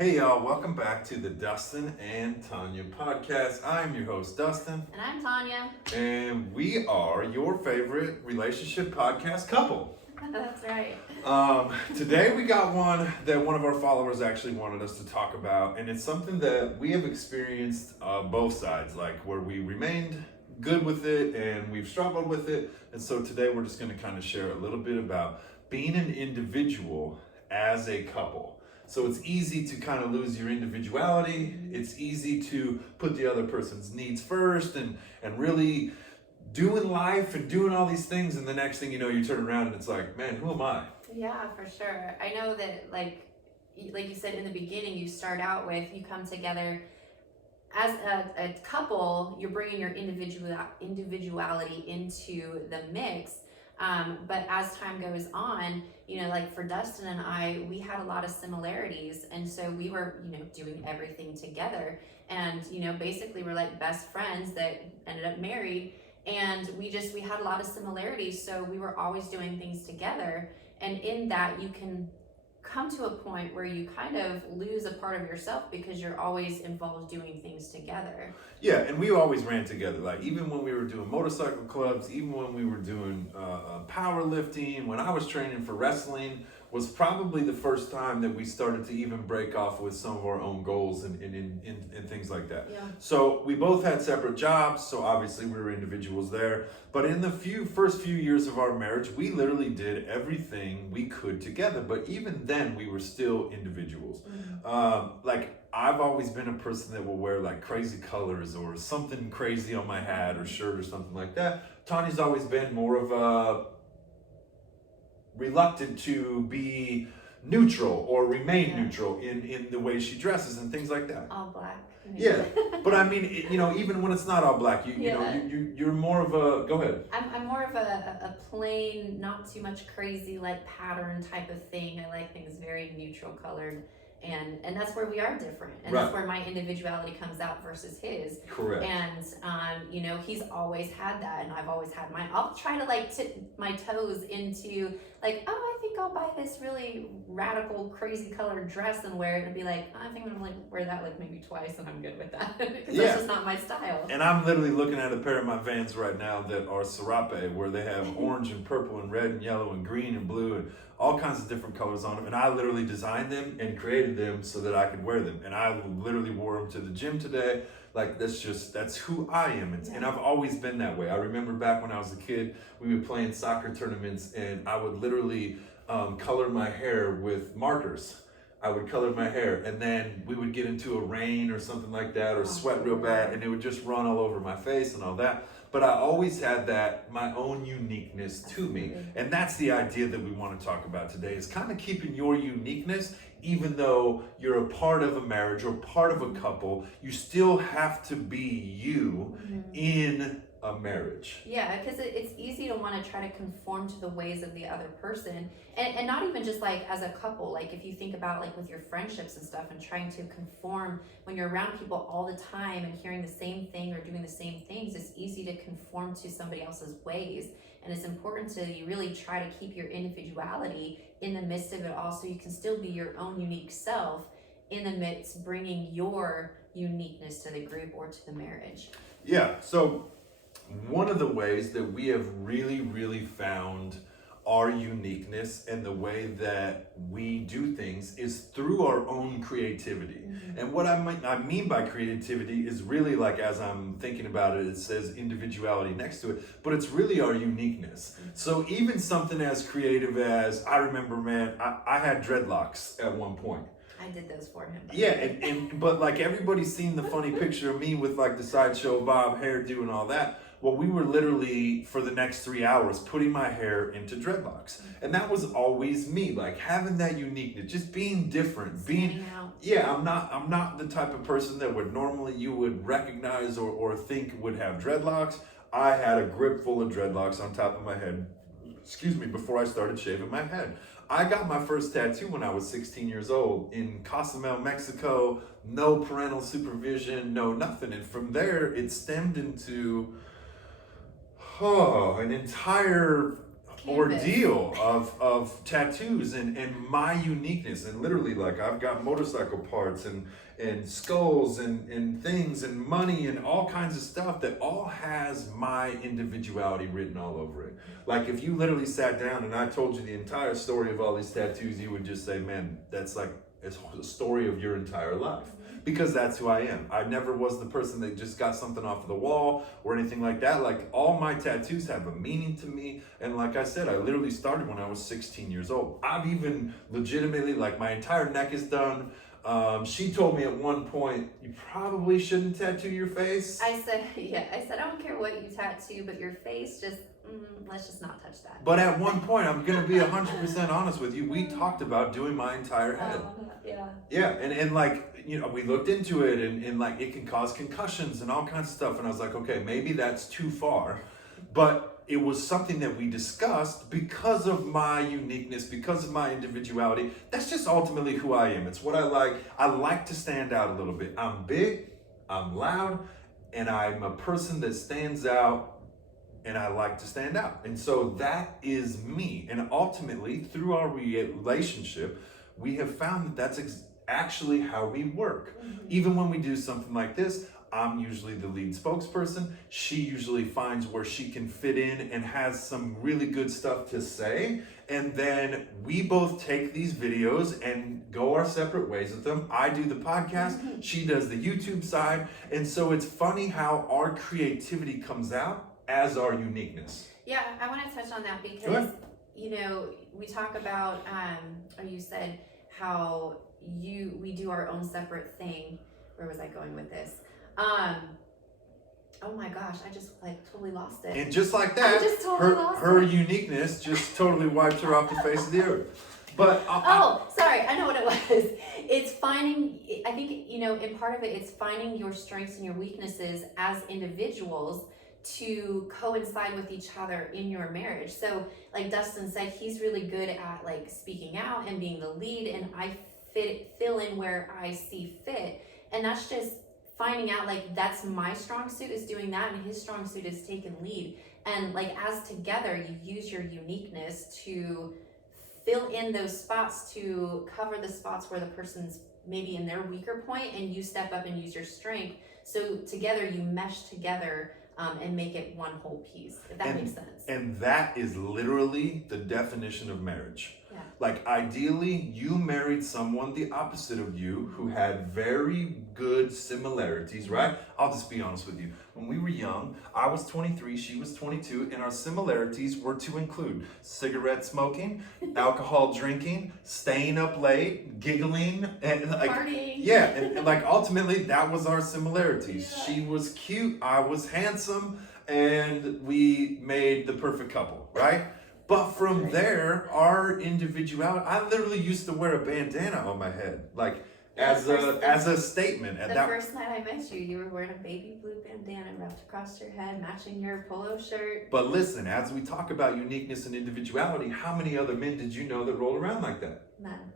Hey y'all, welcome back to the Dustin and Tanya podcast. I'm your host, Dustin, And I'm Tanya. and we are your favorite relationship podcast couple. That's right. Today we got one that one of our followers actually wanted us to talk about, and it's something that we have experienced both sides, like where we remained good with it and we've struggled with it. And so today we're just going to kind of share a little bit about being an individual as a couple. So it's easy to kind of lose your individuality. It's easy to put the other person's needs first and really doing life and doing all these things, and the next thing you know, you turn around and it's like, man, who am I? Yeah, for sure. I know that, like you said in the beginning, you start out with, you come together as a couple, you're bringing your individuality into the mix. But as time goes on, like for Dustin and I, we had a lot of similarities. And so we were, doing everything together. And, basically we're like best friends that ended up married. And we had a lot of similarities. So we were always doing things together. And in that, you can come to a point where you kind of lose a part of yourself because you're always involved doing things together. Yeah, and we always ran together. Like even when we were doing motorcycle clubs, even when we were doing powerlifting, when I was training for wrestling, was probably the first time that we started to even break off with some of our own goals and things like that. Yeah. So we both had separate jobs, so obviously we were individuals there. But in the first few years of our marriage, we literally did everything we could together. But even then, we were still individuals. Like I've always been a person that will wear like crazy colors or something crazy on my hat or shirt or something like that. Tanya's always been more of a reluctant to be neutral or remain neutral in the way she dresses and things like that. All black. Yeah, but I mean, even when it's not all black, you're more of a, go ahead. I'm more of a plain, not too much crazy like pattern type of thing. I like things very neutral colored. And that's where we are different, and Right. That's where my individuality comes out versus his. Correct. And he's always had that, and I've always had mine. I'll try to like tip my toes into like, oh, I think I'll buy this really radical, crazy colored dress and wear it, and be like, I think I'm gonna like wear that like maybe twice, and I'm good with that because that's just not my style. And I'm literally looking at a pair of my Vans right now that are Serape, where they have orange and purple and red and yellow and green and blue and all kinds of different colors on them. And I literally designed them and created them so that I could wear them. And I literally wore them to the gym today. Like that's who I am. And I've always been that way. I remember back when I was a kid, we would play in soccer tournaments and I would literally color my hair with markers. I would color my hair, and then we would get into a rain or something like that, or sweat real bad, and it would just run all over my face and all that. But I always had my own uniqueness to me. And that's the idea that we want to talk about today, is kind of keeping your uniqueness. Even though you're a part of a marriage or part of a couple, you still have to be you in a marriage. Yeah, because it's easy to want to try to conform to the ways of the other person, and not even just like as a couple. Like if you think about like with your friendships and stuff, and trying to conform when you're around people all the time and hearing the same thing or doing the same things, it's easy to conform to somebody else's ways. And it's important to you really try to keep your individuality in the midst of it all, so you can still be your own unique self in the midst, bringing your uniqueness to the group or to the marriage. Yeah, so one of the ways that we have really, really found our uniqueness and the way that we do things is through our own creativity. And what I mean by creativity is really, like, as I'm thinking about it, it says individuality next to it, but it's really our uniqueness. So even something as creative as, I remember, man, I had dreadlocks at one point. I did those for him. Yeah, but like everybody's seen the funny picture of me with like the sideshow bob hairdo and all that. Well, we were literally for the next 3 hours putting my hair into dreadlocks, and that was always me. Like having that uniqueness, just being different, being out. Yeah. I'm not the type of person that would normally you would recognize or think would have dreadlocks. I had a grip full of dreadlocks on top of my head. Before I started shaving my head. I got my first tattoo when I was 16 years old in Cozumel, Mexico. No parental supervision, no nothing. And from there, it stemmed into an entire canvas. ordeal of tattoos and my uniqueness. And literally, like, I've got motorcycle parts and skulls and things and money and all kinds of stuff that all has my individuality written all over it. Like, if you literally sat down and I told you the entire story of all these tattoos, you would just say, man, that's like, it's a story of your entire life. Because that's who I am. I never was the person that just got something off of the wall or anything like that. Like, all my tattoos have a meaning to me. And like I said, I literally started when I was 16 years old. I've even legitimately, like, my entire neck is done. She told me at one point, you probably shouldn't tattoo your face. I said, I don't care what you tattoo, but your face, just, let's just not touch that. But at one point, I'm going to be 100% honest with you, we talked about doing my entire head. Yeah, and like, you know, we looked into it and like, it can cause concussions and all kinds of stuff. And I was like, okay, maybe that's too far. But it was something that we discussed because of my uniqueness, because of my individuality. That's just ultimately who I am. It's what I like. I like to stand out a little bit. I'm big, I'm loud, and I'm a person that stands out, and I like to stand out. And so that is me. And ultimately, through our relationship, we have found that that's actually how we work. Even when we do something like this, I'm usually the lead spokesperson. She usually finds where she can fit in and has some really good stuff to say. And then we both take these videos and go our separate ways with them. I do the podcast, she does the YouTube side. And so it's funny how our creativity comes out as our uniqueness. Yeah, I want to touch on that because, you know, we talk about, or you said how we do our own separate thing. Where was I going with this? Oh my gosh, I just like totally lost it. And just like that, her uniqueness just totally wiped her off the face of the earth. But sorry, I know what it was. It's finding, I think, you know, in part of it, it's finding your strengths and your weaknesses as individuals to coincide with each other in your marriage. So like Dustin said, he's really good at like speaking out and being the lead, and I fill in where I see fit. And that's just finding out, like, that's my strong suit is doing that, and his strong suit is taking lead. And like, as together, you use your uniqueness to fill in those spots, to cover the spots where the person's maybe in their weaker point, and you step up and use your strength. So together you mesh together and make it one whole piece, if that makes sense. And that is literally the definition of marriage. Yeah. Like, ideally, you married someone the opposite of you who had very good similarities, right? I'll just be honest with you. When we were young, I was 23, she was 22, and our similarities were to include cigarette smoking, alcohol drinking, staying up late, giggling, and like, partying. Yeah, and like, ultimately, that was our similarities. Yeah. She was cute, I was handsome, and we made the perfect couple, right? But from there, our individuality, I literally used to wear a bandana on my head, like, as a statement. The first night I met you, you were wearing a baby blue bandana wrapped across your head, matching your polo shirt. But listen, as we talk about uniqueness and individuality, how many other men did you know that roll around like that?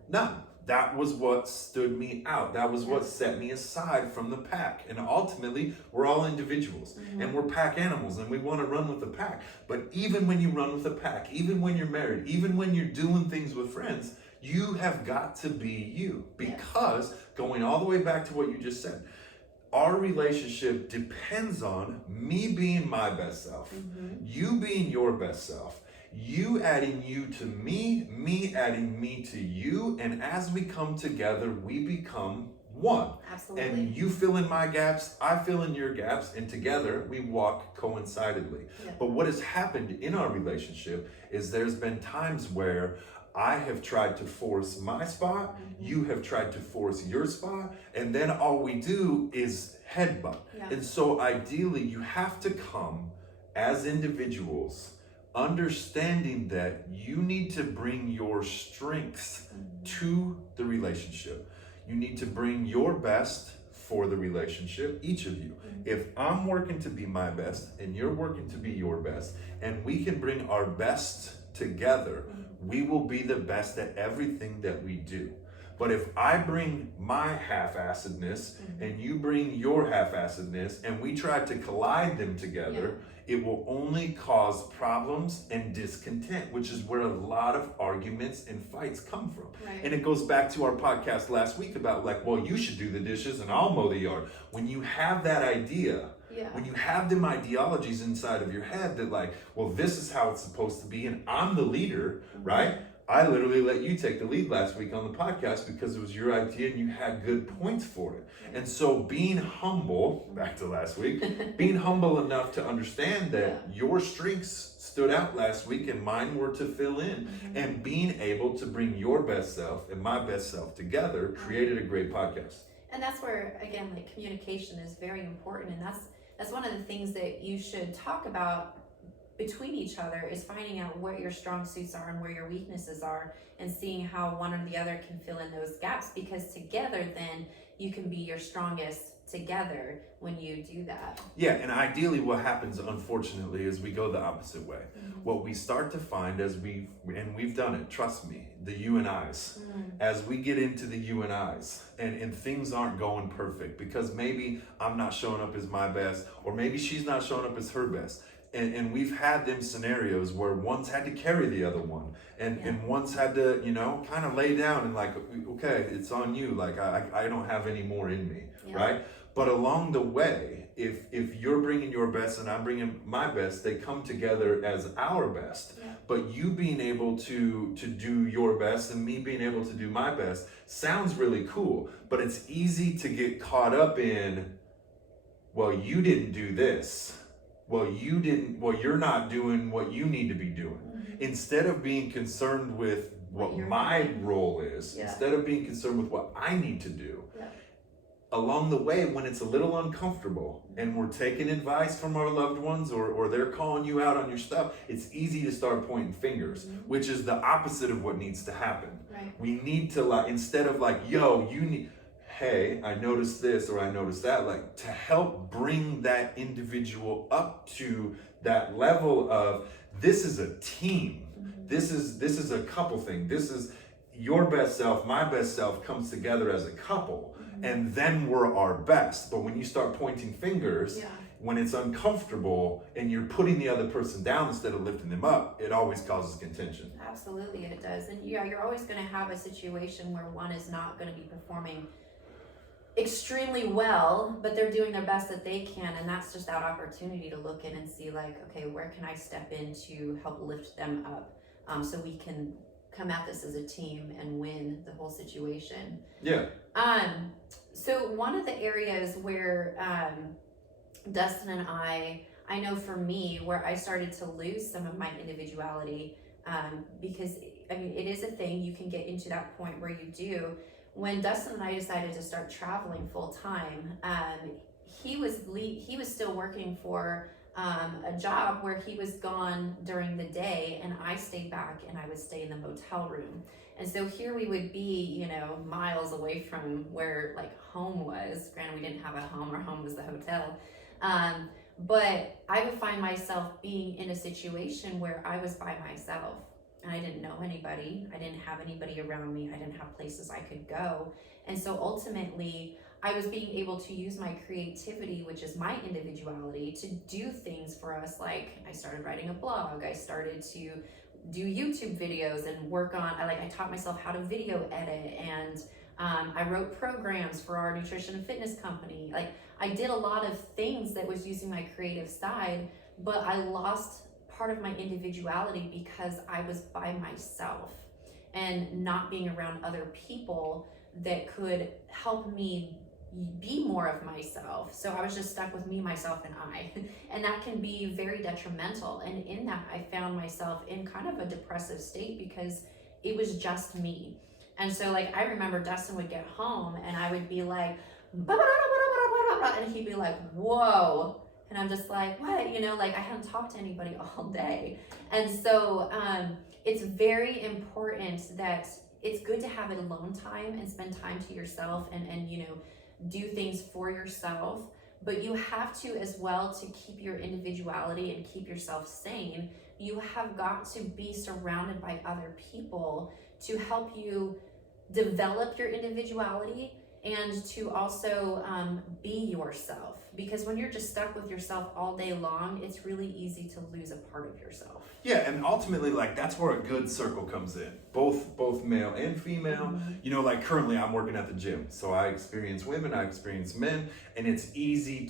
None. That was what stood me out. That was what set me aside from the pack. And ultimately, we're all individuals and we're pack animals, and we want to run with the pack. But even when you run with the pack, even when you're married, even when you're doing things with friends, you have got to be you. Because going all the way back to what you just said, our relationship depends on me being my best self, you being your best self, you adding you to me adding me to you, and as we come together, we become one. Absolutely. And you fill in my gaps, I fill in your gaps, and together we walk coincidentally. But what has happened in our relationship is there's been times where I have tried to force my spot, you have tried to force your spot, and then all we do is headbutt. And so ideally, you have to come as individuals understanding that you need to bring your strengths to the relationship. You need to bring your best for the relationship, each of you. If I'm working to be my best and you're working to be your best, and we can bring our best together, we will be the best at everything that we do. But if I bring my half-assedness and you bring your half-assedness and we try to collide them together, it will only cause problems and discontent, which is where a lot of arguments and fights come from. Right. And it goes back to our podcast last week about like, well, you should do the dishes and I'll mow the yard. When you have that idea, when you have them ideologies inside of your head that like, well, this is how it's supposed to be and I'm the leader, right? I literally let you take the lead last week on the podcast because it was your idea and you had good points for it. And so being humble, back to last week, being humble enough to understand that your strengths stood out last week and mine were to fill in, and being able to bring your best self and my best self together created a great podcast. And that's where, again, like communication is very important. And that's one of the things that you should talk about between each other, is finding out what your strong suits are and where your weaknesses are, and seeing how one or the other can fill in those gaps, because together then you can be your strongest together when you do that. Yeah, and ideally what happens, unfortunately, is we go the opposite way. What we start to find as we've done it, trust me, the you and I's, as we get into the you and I's and things aren't going perfect because maybe I'm not showing up as my best, or maybe she's not showing up as her best. And we've had them scenarios where one's had to carry the other one, and one's had to, kind of lay down and like, okay, it's on you. Like I don't have any more in me, right? But along the way, if you're bringing your best and I'm bringing my best, they come together as our best. But you being able to do your best and me being able to do my best sounds really cool. But it's easy to get caught up in, well, you didn't do this. Well, you're not doing what you need to be doing. Instead of being concerned with what my role is, instead of being concerned with what I need to do, along the way, when it's a little uncomfortable and we're taking advice from our loved ones or they're calling you out on your stuff, it's easy to start pointing fingers, which is the opposite of what needs to happen. Right. We need to, like, instead of like, yo, hey, I noticed this or I noticed that, like, to help bring that individual up to that level of, this is a team. This is a couple thing. This is your best self, my best self comes together as a couple, and then we're our best. But when you start pointing fingers, when it's uncomfortable and you're putting the other person down instead of lifting them up, it always causes contention. Absolutely, it does. And you're always going to have a situation where one is not going to be performing extremely well, but they're doing their best that they can, and that's just that opportunity to look in and see, like, okay, where can I step in to help lift them up, so we can come at this as a team and win the whole situation. So one of the areas where Dustin and I know for me, where I started to lose some of my individuality, because I mean, it is a thing, you can get into that point where you do. When Dustin and I decided to start traveling full time, he was still working for a job where he was gone during the day, and I stayed back and I would stay in the motel room. And so here we would be, miles away from where like home was. Granted, we didn't have a home; our home was the hotel. But I would find myself being in a situation where I was by myself. And I didn't know anybody. I didn't have anybody around me. I didn't have places I could go. And so ultimately, I was being able to use my creativity, which is my individuality, to do things for us. Like, I started writing a blog. I started to do YouTube videos and work on, I taught myself how to video edit, and I wrote programs for our nutrition and fitness company. Like, I did a lot of things that was using my creative side, but I lost part of my individuality because I was by myself and not being around other people that could help me be more of myself. So I was just stuck with me, myself, and I. And that can be very detrimental. And in that, I found myself in kind of a depressive state because it was just me. And so, like, I remember Dustin would get home and I would be like, and he'd be like, whoa. And I'm just like, what? I hadn't talked to anybody all day. And so it's very important that it's good to have alone time and spend time to yourself and do things for yourself. But you have to, as well, to keep your individuality and keep yourself sane, you have got to be surrounded by other people to help you develop your individuality and to also be yourself, because when you're just stuck with yourself all day long, it's really easy to lose a part of yourself. Yeah, and ultimately, like, that's where a good circle comes in, both male and female. Mm-hmm. You know, like, currently I'm working at the gym, so I experience women, I experience men, and it's easy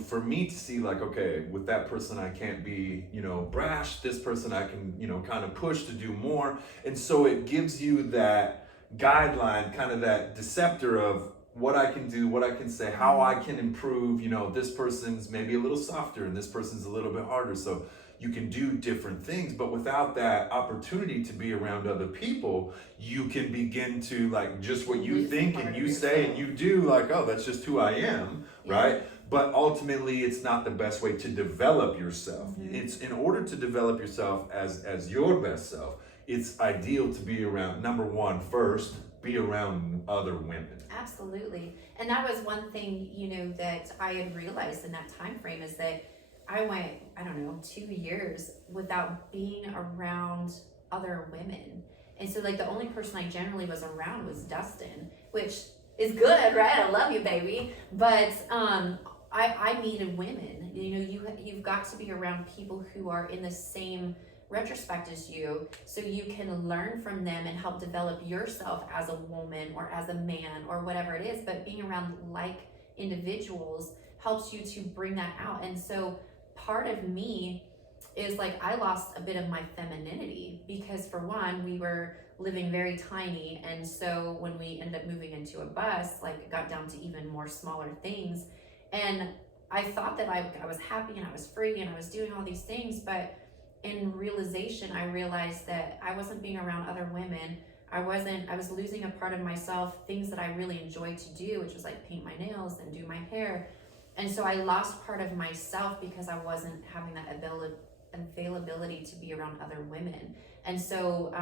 for me to see, like, okay, with that person I can't be, you know, brash. This person I can, you know, kind of push to do more. And so it gives you that guideline, kind of that deceptor of what I can do, what I can say, how I can improve. You know, this person's maybe a little softer and this person's a little bit harder. So you can do different things, but without that opportunity to be around other people, you can begin to, like, just what you Lose think part and of you say and yourself. you do, like, oh, that's just who I am, Yeah. right? But ultimately, it's not the best way to develop yourself. Mm-hmm. It's in order to develop yourself as your best self, it's ideal to be around, number one, first, be around other women. Absolutely. And that was one thing, you know, that I had realized in that time frame, is that I went, I don't know, 2 years without being around other women. And so, like, the only person I generally was around was Dustin, which is good, right? I love you, baby. But I needed women. You know, you've got to be around people who are in the same retrospect as you, so you can learn from them and help develop yourself as a woman or as a man or whatever it is. But being around like individuals helps you to bring that out. And so part of me is, like, I lost a bit of my femininity because, for one, we were living very tiny, and so when we ended up moving into a bus, like, it got down to even more smaller things. And I thought that I was happy and I was free and I was doing all these things, but in realization, I realized that I wasn't being around other women. I was losing a part of myself, things that I really enjoyed to do, which was like paint my nails and do my hair. And so I lost part of myself because I wasn't having that availability to be around other women. And so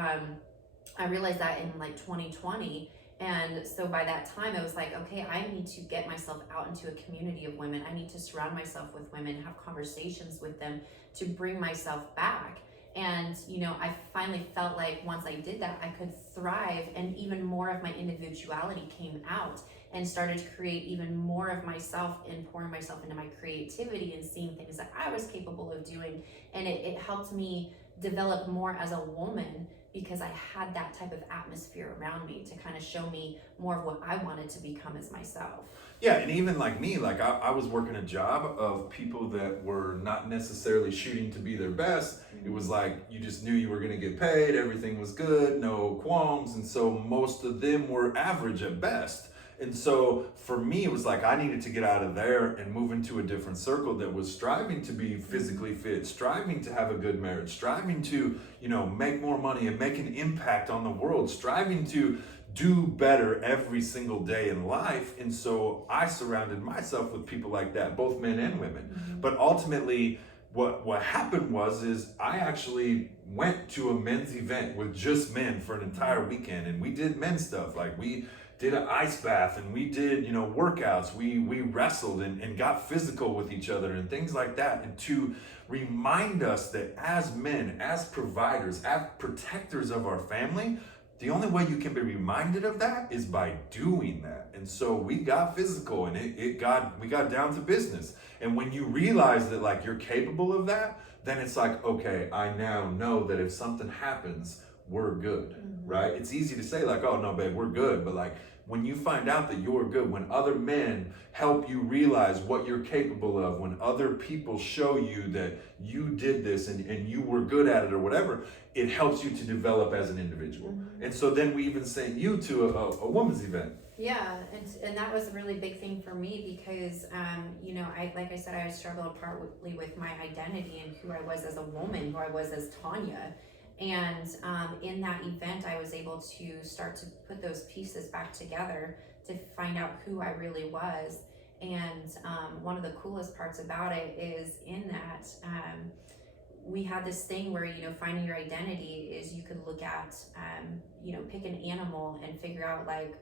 I realized that in, like, 2020. And so by that time, it was like, okay, I need to get myself out into a community of women. I need to surround myself with women, have conversations with them to bring myself back. And, you know, I finally felt like once I did that, I could thrive, and even more of my individuality came out and started to create even more of myself and pouring myself into my creativity and seeing things that I was capable of doing. And it helped me develop more as a woman, because I had that type of atmosphere around me to kind of show me more of what I wanted to become as myself. Yeah, and even like me, like, I was working a job of people that were not necessarily shooting to be their best. It was like, you just knew you were going to get paid, everything was good, no qualms, and so most of them were average at best. And so for me, it was like, I needed to get out of there and move into a different circle that was striving to be physically fit, striving to have a good marriage, striving to, you know, make more money and make an impact on the world, striving to do better every single day in life. And so I surrounded myself with people like that, both men and women. Mm-hmm. But ultimately, what happened is I actually went to a men's event with just men for an entire weekend, and we did men's stuff. Like, we did an ice bath, and we did, you know, workouts. We wrestled and got physical with each other and things like that. And to remind us that as men, as providers, as protectors of our family, the only way you can be reminded of that is by doing that. And so we got physical, and we got down to business. And when you realize that, like, you're capable of that, then it's like, okay, I now know that if something happens, we're good, right? It's easy to say, like, oh no, babe, we're good. But, like, when you find out that you're good, when other men help you realize what you're capable of, when other people show you that you did this and you were good at it or whatever, it helps you to develop as an individual. And so then we even sent you to a women's event. Yeah, and that was a really big thing for me because, you know, like I said, I struggled partly with my identity and who I was as a woman, who I was as Tanya. And in that event, I was able to start to put those pieces back together to find out who I really was. And one of the coolest parts about it is in that we had this thing where, you know, finding your identity is you could look at, you know, pick an animal and figure out, like,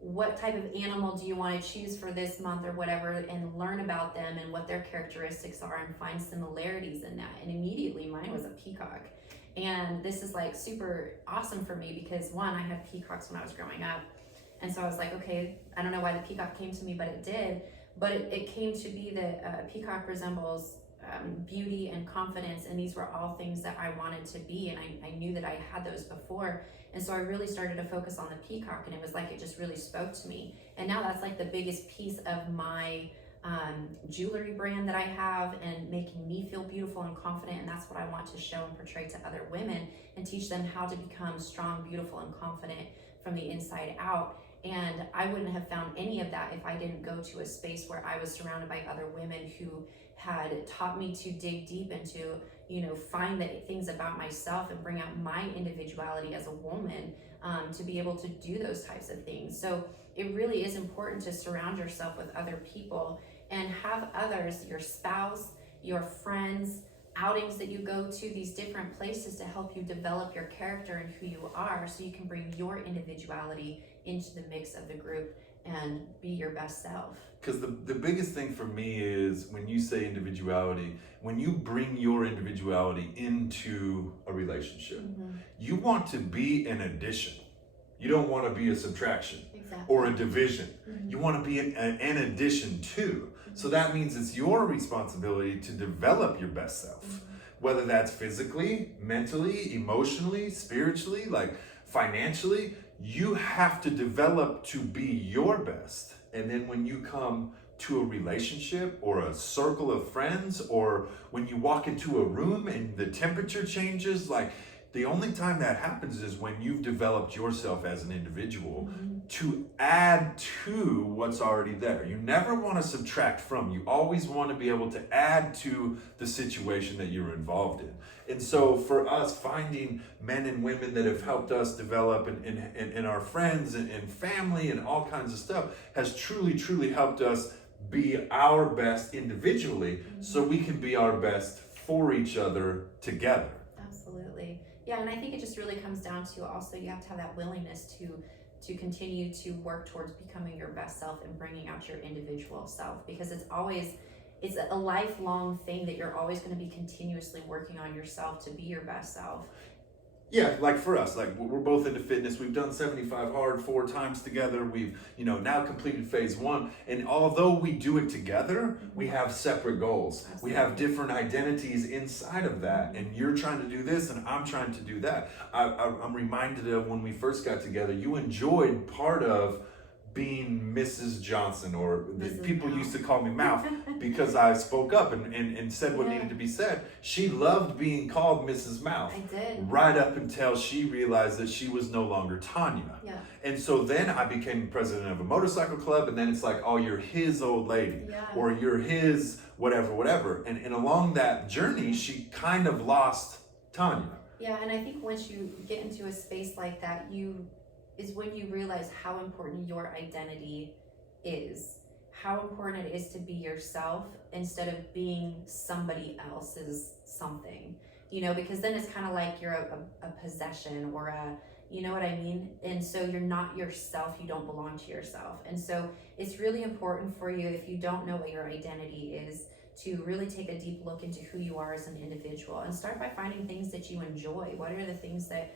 what type of animal do you want to choose for this month or whatever, and learn about them and what their characteristics are and find similarities in that. And immediately mine was a peacock. And this is like super awesome for me because one, I had peacocks when I was growing up. And so I was like, okay, I don't know why the peacock came to me, but it did. But it came to be that peacock resembles beauty and confidence, and these were all things that I wanted to be, and I knew that I had those before. And so I really started to focus on the peacock, and it was like it just really spoke to me. And now that's like the biggest piece of my jewelry brand that I have, and making me feel beautiful and confident. And that's what I want to show and portray to other women and teach them how to become strong, beautiful, and confident from the inside out. And I wouldn't have found any of that if I didn't go to a space where I was surrounded by other women who had taught me to dig deep into, find the things about myself and bring out my individuality as a woman, to be able to do those types of things. So it really is important to surround yourself with other people and have others, your spouse, your friends, outings that you go to, these different places to help you develop your character and who you are, so you can bring your individuality into the mix of the group and be your best self. Because the biggest thing for me is when you say individuality, when you bring your individuality into a relationship, you want to be an addition. You don't want to be a subtraction. Exactly. Or a division. You want to be an addition to. So that means it's your responsibility to develop your best self, whether that's physically, mentally, emotionally, spiritually, like financially. You have to develop to be your best. And then when you come to a relationship or a circle of friends, or when you walk into a room and the temperature changes, like the only time that happens is when you've developed yourself as an individual to add to what's already there. You never want to subtract from. You always want to be able to add to the situation that you're involved in. And so for us, finding men and women that have helped us develop in our friends and family and all kinds of stuff has truly, truly helped us be our best individually, so we can be our best for each other together. Absolutely. Yeah, and I think it just really comes down to also you have to have that willingness to continue to work towards becoming your best self and bringing out your individual self, because it's a lifelong thing that you're always going to be continuously working on yourself to be your best self. Yeah, like for us, like we're both into fitness. We've done 75 hard 4 times together. We've, now completed phase 1. And although we do it together, we have separate goals. Absolutely. We have different identities inside of that. And you're trying to do this and I'm trying to do that. I'm reminded of when we first got together, you enjoyed part of being Mrs. Johnson, or people used to call me Mouth because I spoke up and said what needed to be said. She loved being called Mrs. Mouth. I did. Right up until she realized that she was no longer Tanya. Yeah. And so then I became president of a motorcycle club, and then it's like, oh, you're his old lady, or you're his whatever. And along that journey, she kind of lost Tanya. Yeah, and I think once you get into a space like that, is when you realize how important your identity is, how important it is to be yourself instead of being somebody else's something, because then it's kind of like you're a possession or you know what I mean? And so you're not yourself, you don't belong to yourself. And so it's really important for you, if you don't know what your identity is, to really take a deep look into who you are as an individual and start by finding things that you enjoy. What are the things that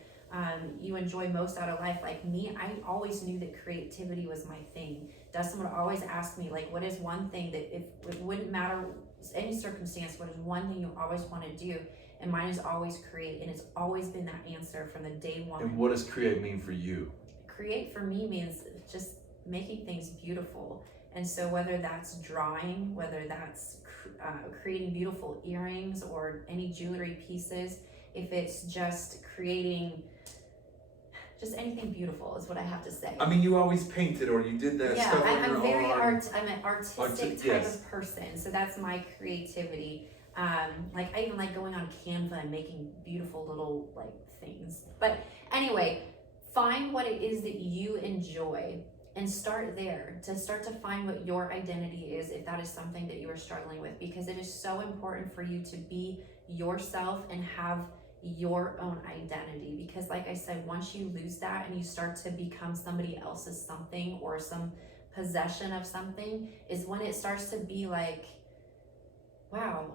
you enjoy most out of life? Like me, I always knew that creativity was my thing. Dustin would always ask me, like, what is one thing that, if it wouldn't matter any circumstance, what is one thing you always want to do? And mine is always create, and it's always been that answer from the day one. And what does create mean for you? Create for me means just making things beautiful. And so whether that's drawing, whether that's creating beautiful earrings or any jewelry pieces, if it's just creating just anything beautiful is what I have to say. I mean, you always painted, or you did that stuff on your own. I'm an artistic type of person, so that's my creativity. Like I even like going on Canva and making beautiful little like things. But anyway, find what it is that you enjoy and start there, to start to find what your identity is, if that is something that you are struggling with, because it is so important for you to be yourself and have your own identity. Because like I said, once you lose that and you start to become somebody else's something or some possession of something, is when it starts to be like, wow,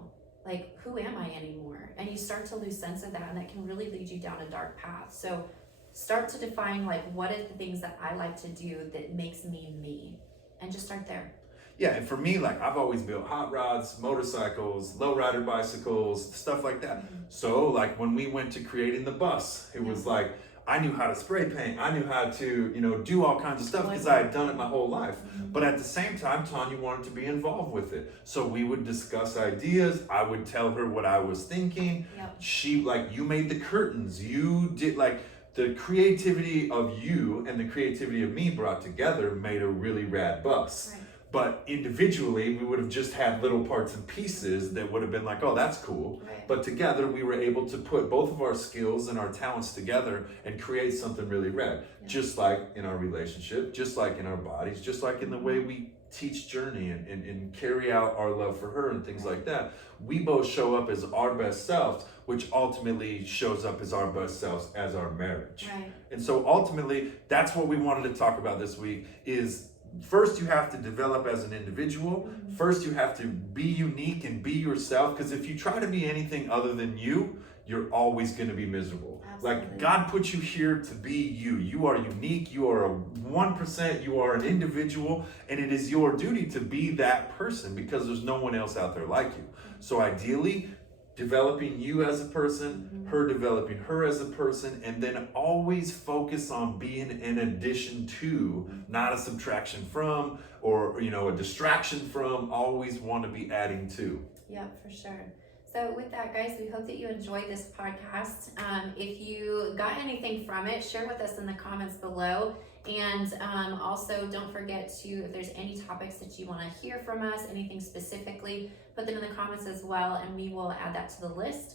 like, who am I anymore? And you start to lose sense of that, and that can really lead you down a dark path. So start to define, like, what are the things that I like to do that makes me me, and just start there. Yeah, and for me, like, I've always built hot rods, motorcycles, lowrider bicycles, stuff like that. So, like, when we went to creating the bus, it was like, I knew how to spray paint. I knew how to, you know, do all kinds of stuff because I had done it my whole life. But at the same time, Tanya wanted to be involved with it. So we would discuss ideas. I would tell her what I was thinking. She, like, you made the curtains. You did, like, the creativity of you and the creativity of me brought together made a really rad bus. Right. But individually, we would have just had little parts and pieces that would have been like, oh, that's cool. Right. But together, we were able to put both of our skills and our talents together and create something really rad. Just like in our relationship, just like in our bodies, just like in the way we teach Journey and carry out our love for her and things like that. We both show up as our best selves, which ultimately shows up as our best selves as our marriage. Right. And so ultimately, that's what we wanted to talk about this week is, first, you have to develop as an individual. First, you have to be unique and be yourself. Because if you try to be anything other than you, you're always going to be miserable. Absolutely. Like, God put you here to be you. You are unique. You are a 1%. You are an individual. And it is your duty to be that person because there's no one else out there like you. So ideally, developing you as a person, her developing her as a person, and then always focus on being an addition to, not a subtraction from, or, you know, a distraction from. Always want to be adding to. Yeah, for sure. So with that, guys, we hope that you enjoyed this podcast. If you got anything from it, share with us in the comments below. And also don't forget to, if there's any topics that you want to hear from us, anything specifically, put them in the comments as well, and we will add that to the list.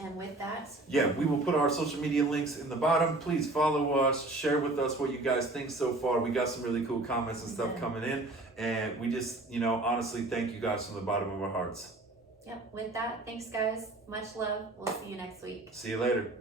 And with that, yeah, we will put our social media links in the bottom. Please follow us, share with us what you guys think so far. We got some really cool comments and stuff coming in, and we just, you know, honestly thank you guys from the bottom of our hearts. Yep, with that, thanks guys, much love. We'll see you next week. See you later.